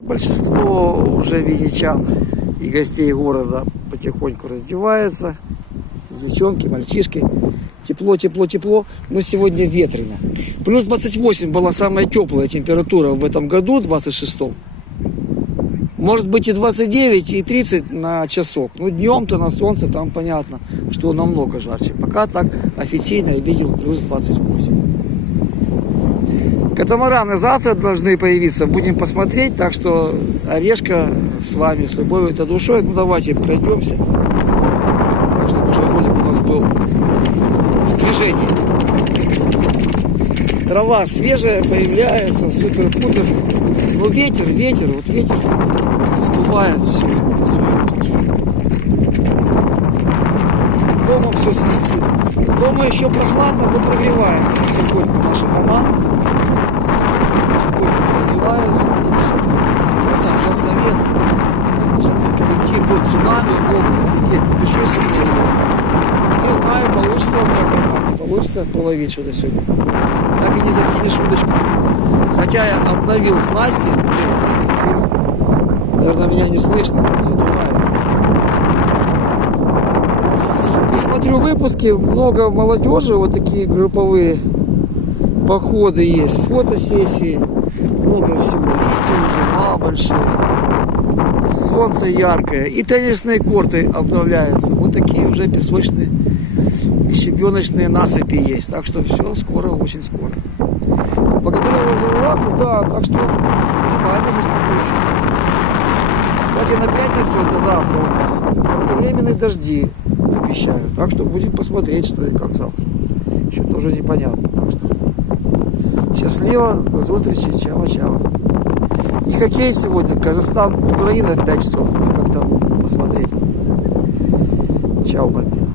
Большинство уже винничан и гостей города потихоньку раздевается. Девчонки, мальчишки. Тепло, тепло, тепло. Но сегодня ветрено. Плюс 28 была самая теплая температура в этом году, 26-м. Может быть и 29, и 30 на часок. Ну днем-то на солнце там понятно, что намного жарче. Пока так официально я видел плюс 28. Катамараны завтра должны появиться. Будем посмотреть. Так что Орешка с вами, с любовью-то душой. Ну давайте пройдемся. Так, чтобы уже ролик у нас был в движении. Трава свежая появляется, супер-пупер. Но ветер, вот ветер сдувает все. Дома все снести. Дома еще прохладно, но прогревается. Потихоньку наши дома. Потихоньку прогревается. Вот там женсовет. Женский коллектив. Вот цунами, волны. Пишу себе. Не знаю, получится у меня поймать, не получится половить что-то сегодня. Так и не закинешь удочку. Хотя я обновил снасти. Наверное, меня не слышно, задувает. И смотрю выпуски, много молодежи, вот такие групповые походы есть, фотосессии, много всего, листья уже большие, солнце яркое, и теннисные корты обновляются, вот такие уже песочные и щебеночные насыпи есть, так что все скоро, очень скоро. Благодаря Лазараку, да, так что нормально здесь такое очень. Кстати, на пятницу, это завтра у нас, кратковременные дожди обещают. Так что будем посмотреть, что и как завтра. Еще тоже непонятно. Так что счастливо, до встречи, чао-чао. И хоккей сегодня, Казахстан, Украина в 5 часов. Надо как-то посмотреть. Чао, бомбина.